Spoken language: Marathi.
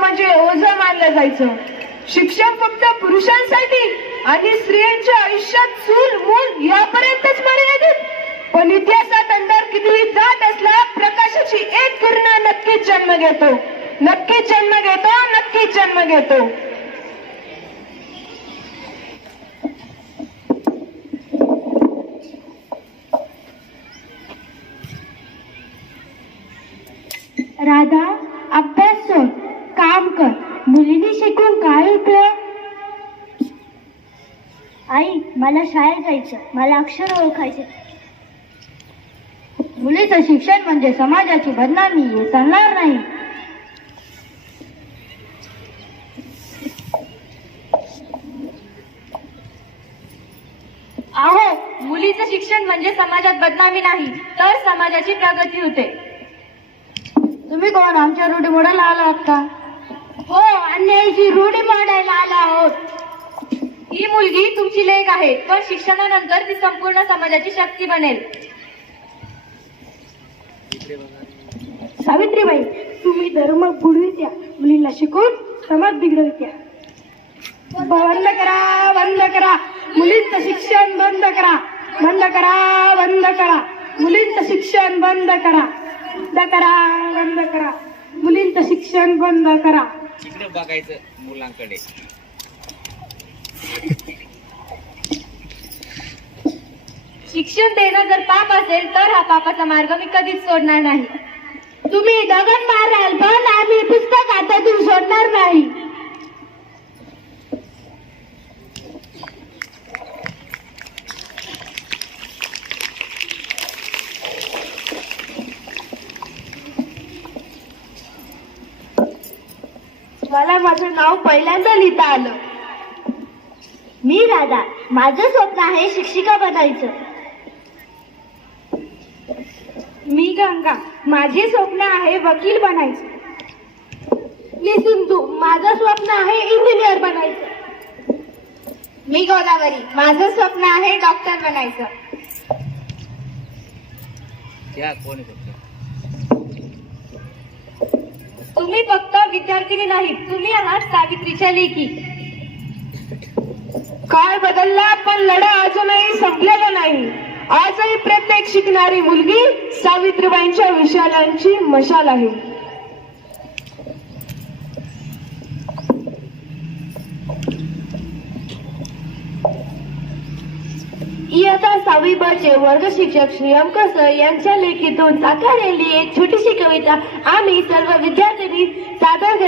म्हणजे ओझं मानलं जायचं. शिक्षण फक्त पुरुषांसाठी आणि स्त्रियांच्या आयुष्यात चूल मूल यापर्यंतच मर्यादित. पण इतिहासात अंधार कितीही दाट असला, प्रकाशाची एक किरण नक्कीच जन्म घेतो, नक्कीच जन्म घेतो, नक्कीच जन्म घेतो. राधा, अभ्यास सोड, काम कर. मुलींनी शिकून काय उपयोग? आई, मला शाळेत जायचं, मला अक्षर ओळखायचे. मुलीचं शिक्षण म्हणजे समाजाची बदनामी, हे चालणार नाही. अहो, मुलीचं शिक्षण म्हणजे समाजात बदनामी नाही, तर समाजाची प्रगती होते. तुम्ही कोण? आमच्या रूढी मोडायला आला आहात का? हो, अन्यायाची रूढी मोडायला आला आहोत. ही मुलगी तुमची लेक आहे, पण शिक्षणानंतर ती संपूर्ण समाजाची शक्ती बनेल. सावित्रीबाई, तुम्ही धर्म बुडवित्या, मुलींना शिकून समाज बिघडवित्या. बंद करा, बंद करा, मुलींचं शिक्षण बंद करा, बंद करा, बंद करा, मुलींचं शिक्षण बंद करा, बंद करा, बंद करा, मुलींचं शिक्षण बंद करा. इकडे बघायचं मुलांकडे. शिक्षण देणं जर पाप असेल तर हा पापाचा मार्ग मी कधीच सोडणार नाही. तुम्ही दगड माराल, पण आम्ही पुस्तक हातातून सोडणार नाही. मला माझं नाव पहिल्यांदा लिहिता आलं. मी राधा, माझं स्वप्न आहे शिक्षिका बनायचं. मी गंगा, माझे स्वप्न आहे वकील बनायचं. मी सिंधू, माझं स्वप्न आहे इंजिनियर बनायचं. मी गोदावरी, माझं स्वप्न आहे डॉक्टर बनायचं. त्या कोण आहे? तुम्ही फक्त विद्यार्थिनी नाहीत, तुम्ही आहात सावित्रीच्या लेकी. काळ बदलला, पण लढा अजूनही संपलेला नाही. आजही प्रत्येक शिकणारी मुलगी सावित्रीबाईंच्या विशालांची मशाल आहे. इयत्ता 6वी ब चे वर्ग शिक्षक श्री अंकस यांच्या लेखीतून साकारलेली एक छोटीशी कविता आम्ही सर्व विद्यार्थ्यांनी सादर